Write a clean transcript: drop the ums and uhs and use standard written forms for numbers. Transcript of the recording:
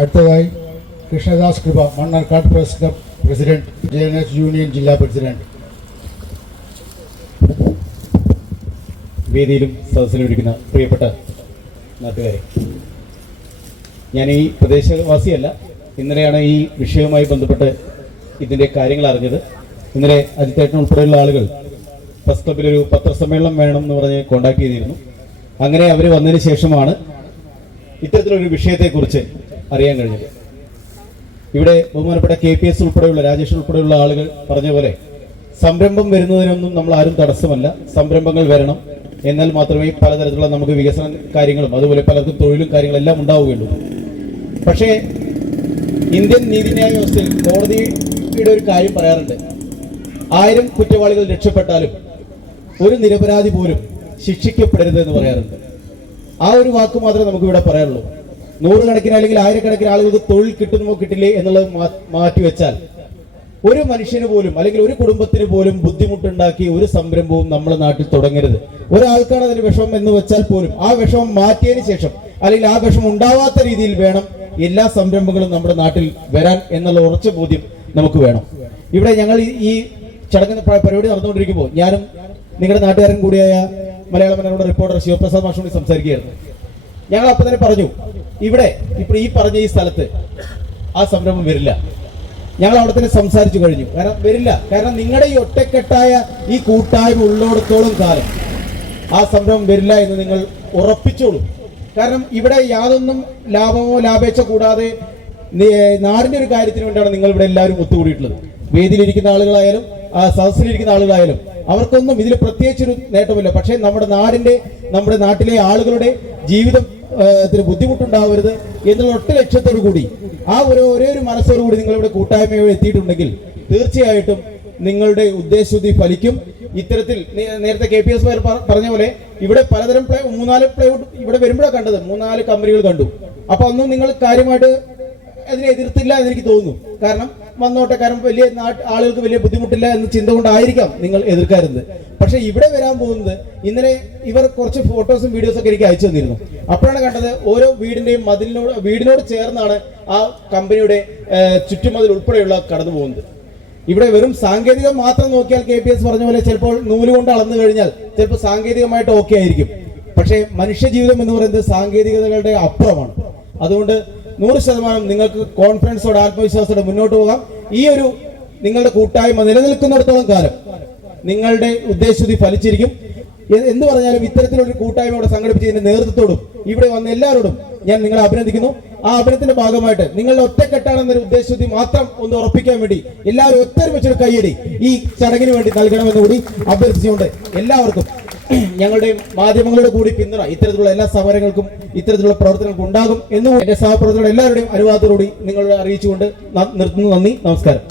അടുത്തതായി കൃഷ്ണദാസ് കൃപ, Mannarkkad press club president, JNS union ജില്ലാ പ്രസിഡന്റ്. വേദിയിലും സദസ്സിലും ഇരിക്കുന്ന പ്രിയപ്പെട്ട നാട്ടുകാരെ, ഞാൻ ഈ പ്രദേശവാസിയല്ല. ഇന്നലെയാണ് ഈ വിഷയവുമായി ബന്ധപ്പെട്ട് ഇതിൻ്റെ കാര്യങ്ങൾ അറിഞ്ഞത്. ഇന്നലെ അജിത്തേട്ടൻ ഉൾപ്പെടെയുള്ള ആളുകൾ പ്രസ് ക്ലബിലൊരു പത്രസമ്മേളനം വേണം എന്ന് പറഞ്ഞ് കോണ്ടാക്ട് ചെയ്തിരുന്നു. അങ്ങനെ അവർ വന്നതിന് ശേഷമാണ് ഇത്തരത്തിലൊരു വിഷയത്തെക്കുറിച്ച് അറിയാൻ കഴിഞ്ഞത്. ഇവിടെ ബഹുമാനപ്പെട്ട KPS ഉൾപ്പെടെയുള്ള രാജേഷ് ഉൾപ്പെടെയുള്ള ആളുകൾ പറഞ്ഞ പോലെ സംരംഭം വരുന്നതിനൊന്നും നമ്മൾ ആരും തടസ്സമല്ല. സംരംഭങ്ങൾ വരണം, എന്നാൽ മാത്രമേ പലതരത്തിലുള്ള നമുക്ക് വികസന കാര്യങ്ങളും അതുപോലെ പലർക്കും തൊഴിലും കാര്യങ്ങളെല്ലാം ഉണ്ടാവുകയുള്ളൂ. പക്ഷേ ഇന്ത്യൻ നീതിന്യായ വ്യവസ്ഥയിൽ കോടതിയുടെ ഒരു കാര്യം പറയാറുണ്ട്: 1000 കുറ്റവാളികൾ രക്ഷപ്പെട്ടാലും ഒരു നിരപരാധി പോലും ശിക്ഷിക്കപ്പെടരുത് എന്ന് പറയാറുണ്ട്. ആ ഒരു വാക്ക് മാത്രമേ നമുക്ക് ഇവിടെ പറയാനുള്ളൂ. 100 കണക്കിന് അല്ലെങ്കിൽ 1000 കണക്കിന് ആളുകൾക്ക് തൊഴിൽ കിട്ടുമോ കിട്ടില്ലേ എന്നുള്ളത് മാറ്റിവെച്ചാൽ ഒരു മനുഷ്യന് പോലും അല്ലെങ്കിൽ ഒരു കുടുംബത്തിന് പോലും ബുദ്ധിമുട്ടുണ്ടാക്കി ഒരു സംരംഭവും നമ്മുടെ നാട്ടിൽ തുടങ്ങരുത്. ഒരാൾക്കാണ് അതിന് വിഷമം എന്ന് വെച്ചാൽ പോലും ആ വിഷമം മാറ്റിയതിന് ശേഷം അല്ലെങ്കിൽ ആ വിഷമം ഉണ്ടാവാത്ത രീതിയിൽ വേണം എല്ലാ സംരംഭങ്ങളും നമ്മുടെ നാട്ടിൽ വരാൻ എന്നുള്ള ഉറച്ച ബോധ്യം നമുക്ക് വേണം. ഇവിടെ ഞങ്ങൾ ഈ ചടങ്ങ് പരിപാടി നടന്നുകൊണ്ടിരിക്കുമ്പോൾ ഞാനും നിങ്ങളുടെ നാട്ടുകാരൻ കൂടിയായ മലയാള മനോരമ റിപ്പോർട്ടർ ശിവപ്രസാദ് മാഷോട് സംസാരിക്കുകയായിരുന്നു. ഞങ്ങൾ അപ്പം തന്നെ പറഞ്ഞു, ഇവിടെ ഇപ്പോൾ ഈ പറഞ്ഞ ഈ സ്ഥലത്ത് ആ സംരംഭം വരില്ല. ഞങ്ങൾ അവിടെ തന്നെ സംസാരിച്ചു കഴിഞ്ഞു. കാരണം വരില്ല, കാരണം നിങ്ങളുടെ ഈ ഒറ്റക്കെട്ടായ ഈ കൂട്ടായ്മ ഉള്ളിടത്തോളം കാലം ആ സംരംഭം വരില്ല എന്ന് നിങ്ങൾ ഉറപ്പിച്ചോളൂ. കാരണം ഇവിടെ യാതൊന്നും ലാഭമോ ലാഭേച്ഛ കൂടാതെ നാടിന്റെ ഒരു കാര്യത്തിന് വേണ്ടിയാണ് നിങ്ങൾ ഇവിടെ എല്ലാവരും ഒത്തുകൂടിയിട്ടുള്ളത്. വേദിയിലിരിക്കുന്ന ആളുകളായാലും സദസ്സിലിരിക്കുന്ന ആളുകളായാലും അവർക്കൊന്നും ഇതിൽ പ്രത്യേകിച്ചൊരു നേട്ടമില്ല. പക്ഷേ നമ്മുടെ നാട്ടിലെ ആളുകളുടെ ജീവിതത്തിന് ബുദ്ധിമുട്ടുണ്ടാവരുത് എന്നുള്ള ഒറ്റ ലക്ഷ്യത്തോടു കൂടി ആ ഒരേ ഒരു മനസ്സോടുകൂടി നിങ്ങളിവിടെ കൂട്ടായ്മയോ എത്തിയിട്ടുണ്ടെങ്കിൽ തീർച്ചയായിട്ടും നിങ്ങളുടെ ഉദ്ദേശശുദ്ധി ഫലിക്കും. ഇത്തരത്തിൽ നേരത്തെ KPS പറഞ്ഞ പോലെ ഇവിടെ പലതരം 3-4 പ്ലൈവുഡ് ഇവിടെ വരുമ്പോഴാണ് കണ്ടത്. 3-4 കമ്പനികൾ കണ്ടു. അപ്പൊ ഒന്നും നിങ്ങൾ കാര്യമായിട്ട് അതിനെ എതിർത്തില്ല എന്ന് എനിക്ക് തോന്നുന്നു. കാരണം വന്നോട്ടെ, കാരണം വലിയ ആളുകൾക്ക് വലിയ ബുദ്ധിമുട്ടില്ല എന്ന ചിന്ത കൊണ്ടായിരിക്കാം നിങ്ങൾ എതിർക്കാറുണ്ട്. പക്ഷെ ഇവിടെ വരാൻ പോകുന്നത്, ഇന്നലെ ഇവർ കുറച്ച് ഫോട്ടോസും വീഡിയോസും ഒക്കെ എനിക്ക് അയച്ചു തന്നിരുന്നു. അപ്പോഴാണ് കണ്ടത് ഓരോ വീടിന്റെയും വീടിനോട് ചേർന്നാണ് ആ കമ്പനിയുടെ ചുറ്റുമതിൽ ഉൾപ്പെടെയുള്ള കടന്നു പോകുന്നത്. ഇവിടെ വെറും സാങ്കേതികം മാത്രം നോക്കിയാൽ KPS പറഞ്ഞ പോലെ ചിലപ്പോൾ നൂലുകൊണ്ട് അളന്നു കഴിഞ്ഞാൽ ചിലപ്പോൾ സാങ്കേതികമായിട്ട് ഓക്കെ ആയിരിക്കും. പക്ഷേ മനുഷ്യജീവിതം എന്ന് പറയുന്നത് സാങ്കേതികതകളുടെ അപ്പുറമാണ്. അതുകൊണ്ട് 100% നിങ്ങൾക്ക് കോൺഫിഡൻസോടെ ആത്മവിശ്വാസത്തോടെ മുന്നോട്ട് പോകാം. ഈ ഒരു നിങ്ങളുടെ കൂട്ടായ്മ നിലനിൽക്കുന്നിടത്തോളം കാലം നിങ്ങളുടെ ഉദ്ദേശശുദ്ധി ഫലിച്ചിരിക്കും. എന്ന് പറഞ്ഞാലും ഇത്തരത്തിലൊരു കൂട്ടായ്മയോടെ സംഘടിപ്പിച്ചതിന്റെ നേതൃത്വത്തോടും ഇവിടെ വന്ന എല്ലാവരോടും ഞാൻ നിങ്ങളെ അഭിനന്ദിക്കുന്നു. ആ അഭിനന്ദനത്തിന്റെ ഭാഗമായിട്ട് നിങ്ങളുടെ ഒറ്റക്കെട്ടാണെന്നൊരു ഉദ്ദേശശുദ്ധി മാത്രം ഒന്ന് ഉറപ്പിക്കാൻ വേണ്ടി എല്ലാവരും ഒത്തൊരുമിച്ചൊരു കൈയടി ഈ ചടങ്ങിന് വേണ്ടി നൽകണമെന്ന് കൂടി അഭ്യർത്ഥിച്ചുകൊണ്ട് എല്ലാവർക്കും ഞങ്ങളുടെ മാധ്യമങ്ങളുടെ കൂടി പിന്തുണ ഇത്തരത്തിലുള്ള എല്ലാ സമരങ്ങൾക്കും ഇത്തരത്തിലുള്ള പ്രവർത്തനങ്ങൾക്കും ഉണ്ടാകും എന്നും എന്റെ സഹപ്രവർത്തകരുടെ എല്ലാവരുടെയും അനുവാദത്തോടുകൂടി നിങ്ങളെ അറിയിച്ചുകൊണ്ട് നിർത്തുന്നു. നന്ദി, നമസ്കാരം.